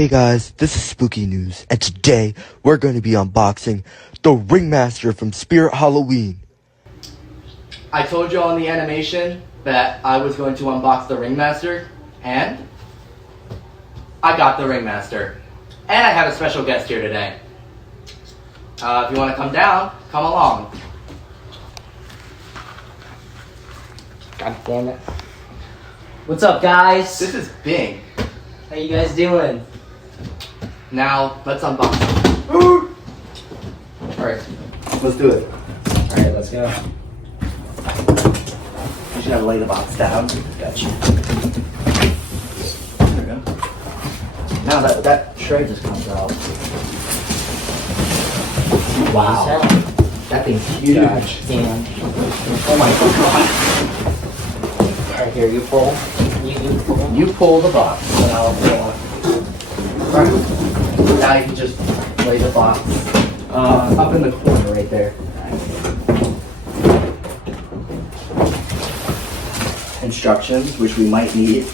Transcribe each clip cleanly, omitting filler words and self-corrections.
Hey guys, this is Spooky News, and today we're going to be unboxing the Ringmaster from Spirit Halloween. I told you on the animation that I was going to unbox the Ringmaster, and I got the Ringmaster. And I have a special guest here today. If you want to come down, come along. God damn it. What's up, guys? This is Bing. How you guys doing? Now, let's unbox it. Alright, let's do it. Alright, let's go. You should have laid the box down. Got you. There we go. Now that tray just comes out. Wow. That thing's huge. Damn. Oh my god. Alright, here, you pull. You pull. You pull the box, and I'll pull it. Alright. Now you can just lay the box up in the corner right there. Instructions, which we might need.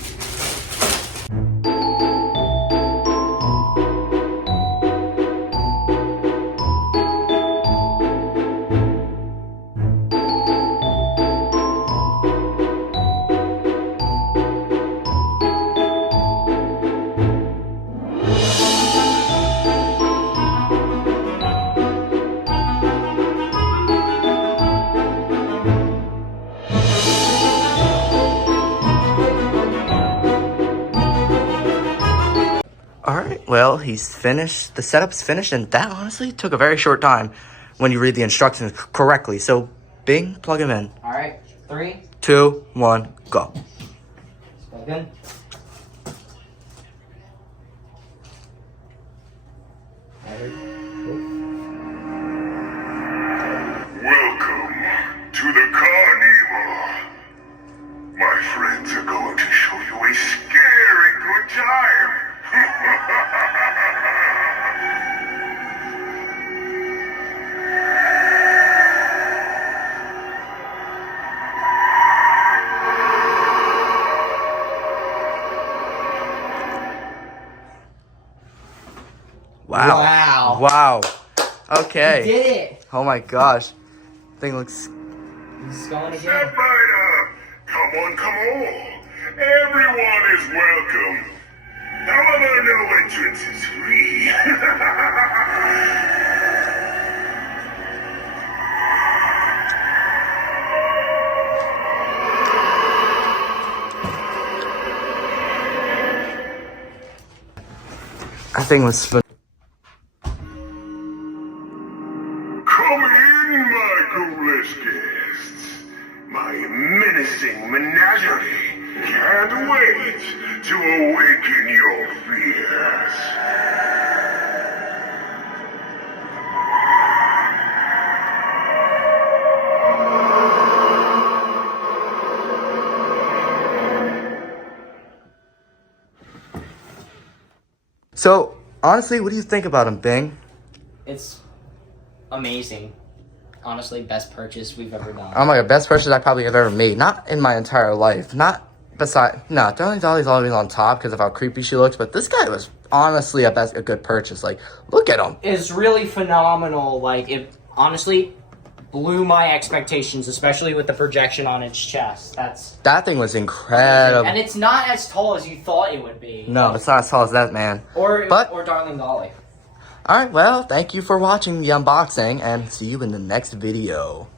Alright, well, he's finished. The setup's finished, and that honestly took a very short time when you read the instructions correctly. So, Bing, plug him in. Alright, 3, 2, 1, go. plug in. Welcome to the carnival. My friends are going to show you a scary good time. Wow. Wow. Okay. You did it! Oh my gosh. Thing looks... He's going again. Step right up. Come on, come on. Everyone is welcome. However, no entrance is free. That thing was fun. Come in, my ghoulish guests. My menacing menagerie can't wait to awaken your fears. So, honestly, what do you think about him, Bing? It's amazing. Honestly, best purchase we've ever done. Oh my god, best purchase I probably have ever made. Not in my entire life. Not beside... No, Darling Dolly's always on top because of how creepy she looks. But this guy was honestly a good purchase. Like, look at him. It's really phenomenal. Like, it honestly blew my expectations, especially with the projection on its chest. That thing was incredible. And it's not as tall as you thought it would be. No, it's not as tall as that, man. Or But- Darling Dolly. Alright, well, thank you for watching the unboxing, and see you in the next video.